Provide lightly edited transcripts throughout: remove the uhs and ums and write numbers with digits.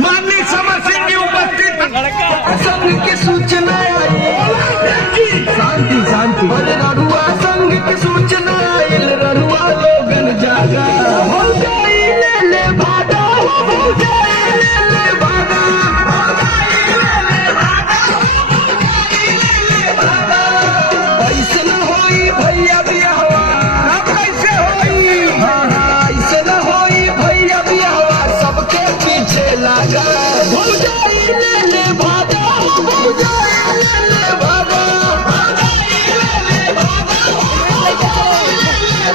माननीय समर सिंह की उपस्थित संघ की सूचना शांति शांति रड़ुआ संघ की सूचना रड़ुआ लोगन जागा हो जाई ले ले भागा हो जाई ले ले भागा ऐसे न होई भैया बियाहवा कैसे होई हाँ ऐसे न होई भैया बियाहवा सबके पीछे लगा हो जाई ले ले भागा हो जाई ले ले भागा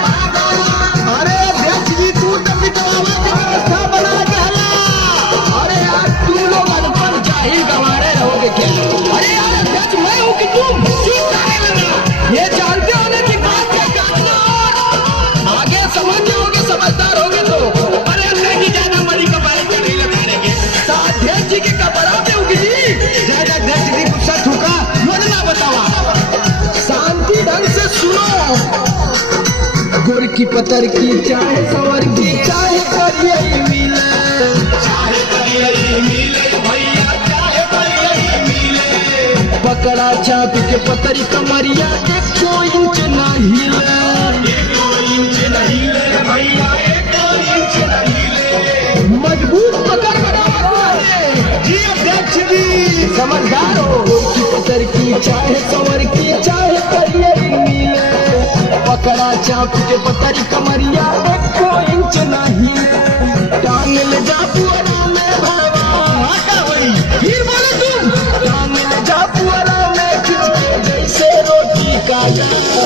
अरे अध्यक्ष जी तू तो बिटवावा की व्यवस्था बना के हला अरे यार तुम लोग अनपढ़ जाहिल गंवारे रहोगे क्या अरे यार अध्यक्ष मैं हूँ कि तुम चुप करे लगा ये जानते हो ना कि बात क्या करना आगे समझ जाओगे समझदार होगे तो अरे अध्यक्ष जी ज्यादा मरी कपाई का नहीं लगाएंगे तो अध्यक्ष जी के कपड़ा पे होगी जी ज्यादा अध्यक्ष जी गुस्सा ठुका योजना बतावा शांति ढंग से सुनो गुड़ की पतर की चाहे सवर की चाहे करिए मिले पकड़ा चाप के पतरी कमरिया 1 इंच नहीं मजबूत पकड़ जी अध्यक्ष जी समझदार हो गुड़ की पतर की चाहे सवर की चाहे करिए मिले पकड़ा चाप के पतरी कमरिया 1 इंच नहीं टांग ले जा पुअरा में भावा आटा वही फिर बोले तुम टांग ले जा पुअरा में खिंच के जैसे रोटी का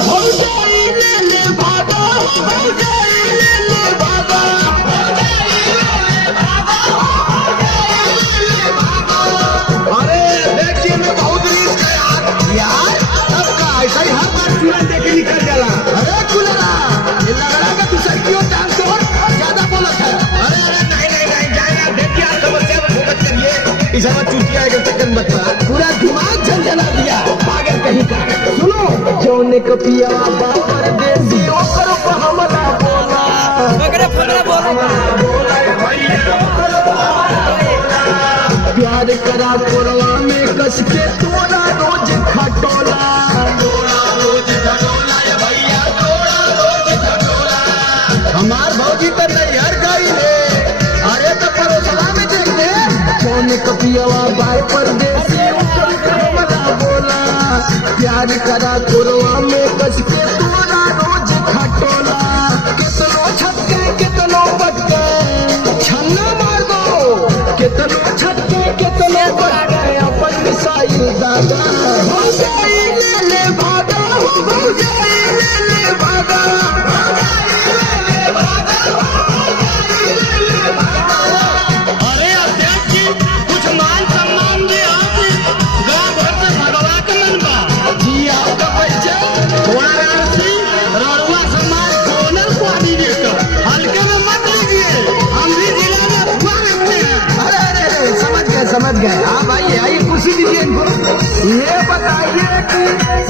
हो जाई ले ले भागा हो जाई ले ले भागा अरे देखिए मैं बहुत रिस्क है यार अब का ऐसा ही हर बार चूरन देके निकल जाला अरे कुलरा ये लग रहा है कि तू सर्कियों टांग तोड़ ज्यादा बोलत है अरे नहीं जाएगा देखिए आप समस्या में फोकस करिए इस समय चुटिया के चक्कर मत मार पूरा दिमाग झंझना दिया पागल कहीं का सुनो जौने को पिया बापर देसी ओकर पर हमला बोला पकड़े पकड़े बोला प्यार करा कोरवा में कस के तोड़ा रोज खटोला हमार भौजी तो नैहर गई ले अरे तो परोसला में चल दे जौने को पिया बापर देसी ओकर पर हमला बोला प्यार करा कोरवा में कस के तोड़ा रोज खटोला कितनो छक्के कितनो बट्टे छन्ना मार दो कितनो छक्के कितनो बट्टे अपन मिसाइल दादा हो जाई ले ले भागा हो जाई ले ले भागा अरे अध्यक्ष जी कुछ मान सम्मान दे आप गाँव भर से भगवा के मन बा जी आपका बच्चा थोड़ा राशि रड़ुआ समाज डोनर को दीजिए तो हल्के में मत लीजिए हम भी जिले में हुआ रखते हैं अरे समझ गए आप आइए आइए कुर्सी दीजिए इनको ये बताइए कि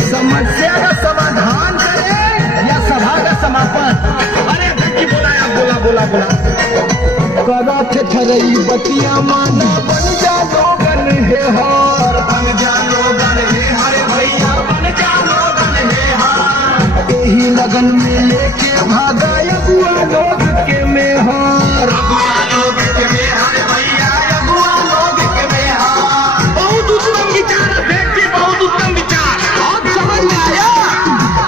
समस्या का समाधान करें या सभा का समापन अरे अध्यक्ष जी बोला आप बोला कदा ठरई बतिया माना बन जा लोगन है हार बन जा लोगन हे हरे भैया बन जा लोगन हे हार यही लगन में लेके भागा अगुआ लोग के में हार अगुआ लोग के में हरे भैया अगुआ लोग के में हार बहुत उत्तम विचार अध्यक्ष जी बहुत उत्तम विचार आप समझ में आया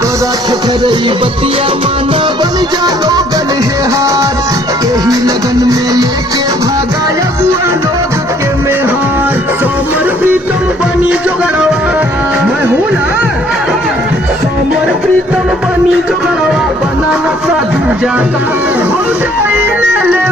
कदा ठरई बतिया माना बन जा लोगन है हार यही लगन में लेके भागा अगुआ लोग के में हार सोमर प्रीतम बनी जोगड़वा मैं हूँ ना सोमर प्रीतम बनी जोगड़वा बनाना साधु जाता हो जाई ले ले